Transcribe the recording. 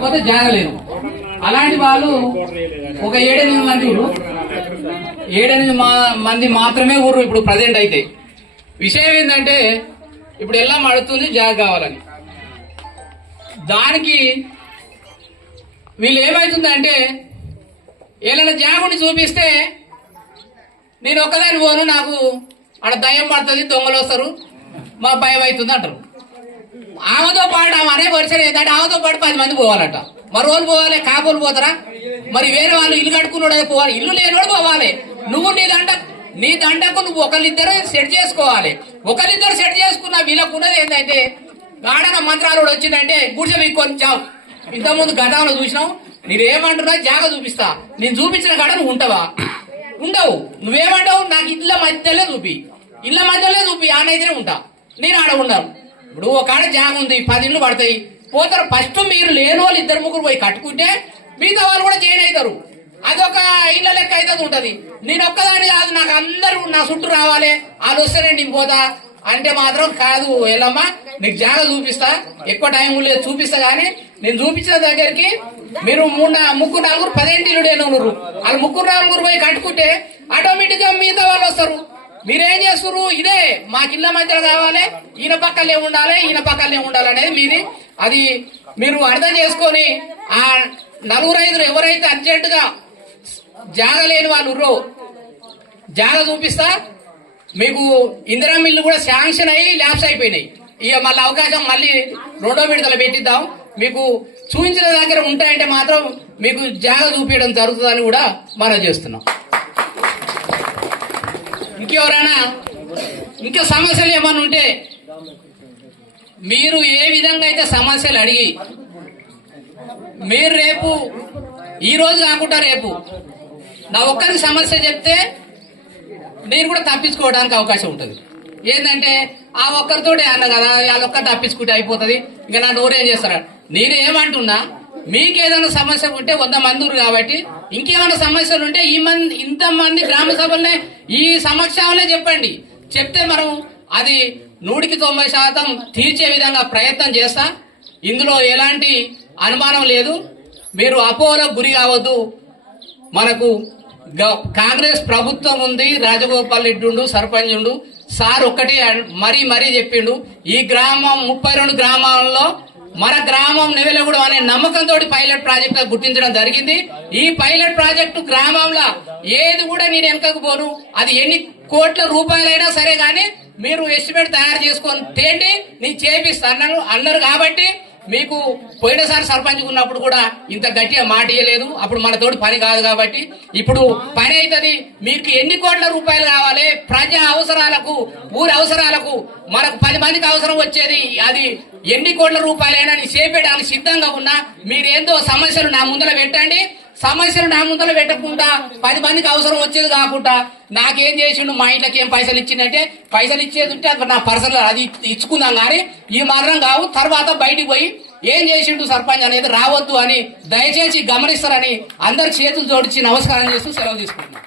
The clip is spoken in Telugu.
కాకపోతే జాగలేదు అలాంటి వాళ్ళు ఒక ఏడెనిమిది మంది ఊరు ఏడెనిమిది మంది మాత్రమే ఊరు ఇప్పుడు ప్రజెంట్ అయితే. విషయం ఏంటంటే ఇప్పుడు ఎలా మడుతుంది జాగ కావాలని. దానికి వీళ్ళు ఏమవుతుందంటే ఏదైనా జాగుని చూపిస్తే నేను ఒక్కదాని పోను నాకు ఆడ దయ్యం పడుతుంది దొంగలు వస్తారు మా భయం అవుతుంది అంటారు. ఆమెతో పాటు ఆమె అనే పరిచయం ఏంటంటే ఆమెతో పాటు పది మంది పోవాలట. మరి రోజు పోవాలి కాపులు పోతారా? మరి వేరే వాళ్ళు ఇల్లు కట్టుకున్నాడు పోవాలి. ఇల్లు లేనివాడు పోవాలి. నువ్వు నీ దండ నీ దండకు నువ్వు ఒకరిద్దరు సెట్ చేసుకోవాలి. ఒకరిద్దరు సెట్ చేసుకున్న వీళ్ళకు ఉన్నది ఏంటంటే గాడన మంత్రాలు వచ్చిందంటే గుడిసె మీకు చావు. ఇంతకుముందు గతంలో చూసినాం మీరు ఏమంటున్నా జాగ చూపిస్తా. నేను చూపించిన కాడ నువ్వు ఉంటావా ఉండవు. నువ్వేమంటావు? నాకు ఇళ్ళ మధ్యలో చూపి. ఇళ్ళ మధ్యలో చూపి. ఆనైతేనే ఉంటా. నేను ఆడ ఉన్నాను ఇప్పుడు ఒక ఆడ జాగ ఉంది పది ఇళ్ళు పడతాయి. పోతారు. ఫస్ట్ మీరు లేని వాళ్ళు ఇద్దరు ముగ్గురు పోయి కట్టుకుంటే మిగతా వాళ్ళు కూడా జాయిన్ అవుతారు. అదొక ఇళ్ళ లెక్క అయితే ఉంటది. నేను ఒక్కదాని కాదు నాకు అందరూ నా చుట్టూ రావాలి. వాళ్ళు వస్తే నేను పోతా. అంటే మాత్రం కాదు ఎల్లమ్మా నీకు జాగ చూపిస్తా. ఎక్కువ టైం లేదు చూపిస్తా గానీ నేను చూపించిన దగ్గరికి మీరు మూడు ముగ్గురు నలుగురు పదిహేను ఇల్లు ఉన్నారు. వాళ్ళు ముగ్గురు నలుగురు పోయి కట్టుకుంటే ఆటోమేటిక్గా మిగతా వాళ్ళు వస్తారు. మీరేం చేస్తున్నారు ఇదే మాకు ఇళ్ళ మధ్యలో కావాలి ఈయన పక్కలే ఉండాలి ఈయన పక్కలే ఉండాలి అనేది మీది. అది మీరు అర్థం చేసుకొని ఆ నలుగురు ఐదుగురు ఎవరైతే అర్జెంట్గా జాగ లేని వాళ్ళు జాగ చూపిస్తా. మీకు ఇందిరా మిల్లు కూడా శాంక్షన్ అయ్యి ల్యాబ్స్ అయిపోయినాయి. ఇక మళ్ళీ అవకాశం మళ్ళీ రెండో విడతలు పెట్టిద్దాం. మీకు చూపించిన దగ్గర ఉంటాయంటే మాత్రం మీకు జాగ చూపించడం జరుగుతుందని కూడా మనం చేస్తున్నాం. ఇంకెవరైనా? ఇంకా సమస్యలు ఏమైనా ఉంటే మీరు ఏ విధంగా అయితే సమస్యలు అడిగి మీరు రేపు ఈ రోజు కాకుండా రేపు నా ఒక్కరికి సమస్య చెప్తే నేను కూడా తప్పించుకోవడానికి అవకాశం ఉంటుంది. ఏంటంటే ఆ ఒక్కరితోటే అన్న కదా వాళ్ళొక్కరు తప్పించుకుంటే అయిపోతుంది. ఇంకా నా నోరేం చేస్తారా నేను ఏమంటున్నా మీకు ఏదైనా సమస్య ఉంటే వంద మంది కాబట్టి ఇంకేమైనా సమస్యలు ఉంటే ఈ మంది ఇంత మంది గ్రామ సభలనే ఈ సమక్షంలో చెప్పండి. చెప్తే మనం అది నూటికి తొంభై శాతం తీర్చే విధంగా ప్రయత్నం చేస్తా. ఇందులో ఎలాంటి అనుమానం లేదు. మీరు అపోహలకు గురి కావద్దు. మనకు కాంగ్రెస్ ప్రభుత్వం ఉంది రాజగోపాల్ రెడ్డి ఉండు సర్పంచ్ ఉండు సార్ ఒక్కటే మరీ మరీ చెప్పిండు ఈ గ్రామం ముప్పై రెండు గ్రామాలలో మన గ్రామం నెవెలగూడెం అనే నమ్మకంతో పైలట్ ప్రాజెక్ట్గా గుర్తించడం జరిగింది. ఈ పైలట్ ప్రాజెక్టు గ్రామంలో ఏది కూడా నేను వెనకకు పోను. అది ఎన్ని కోట్ల రూపాయలైనా సరే కానీ మీరు ఎస్టిమేట్ తయారు చేసుకొని తేండి నేను చేపిస్తాను. అన్నారు అన్నారు కాబట్టి మీకు పోయినసారి సర్పంచ్ ఉన్నప్పుడు కూడా ఇంత గట్టిగా మాట ఇయ్యలేదు. అప్పుడు మన తోటి పని కాదు కాబట్టి ఇప్పుడు పని అవుతుంది మీకు ఎన్ని కోట్ల రూపాయలు కావాలి? ప్రజా అవసరాలకు ఊరి అవసరాలకు మనకు పది మందికి అవసరం వచ్చేది అది ఎన్ని కోట్ల రూపాయలైనా నేను చేపేయడానికి సిద్ధంగా ఉన్నా. మీరేందో సమస్యలు నా ముందర పెట్టండి. సమస్యలు నా ముందర పెట్టకుండా పది మందికి అవసరం వచ్చేది కాకుండా నాకేం చేసిండు? మా ఇంట్లోకి ఏం పైసలు ఇచ్చిందంటే పైసలు ఇచ్చేది ఉంటే నా పర్సనల్ అది ఇచ్చుకుందాం కానీ ఈ మాత్రం కావు. తర్వాత బయటికి పోయి ఏం చేసిండు సర్పంచ్ అనేది రావద్దు అని దయచేసి గమనిస్తారని అందరి చేతులు జోడించి నమస్కారం చేస్తూ సెలవు తీసుకుంటున్నాను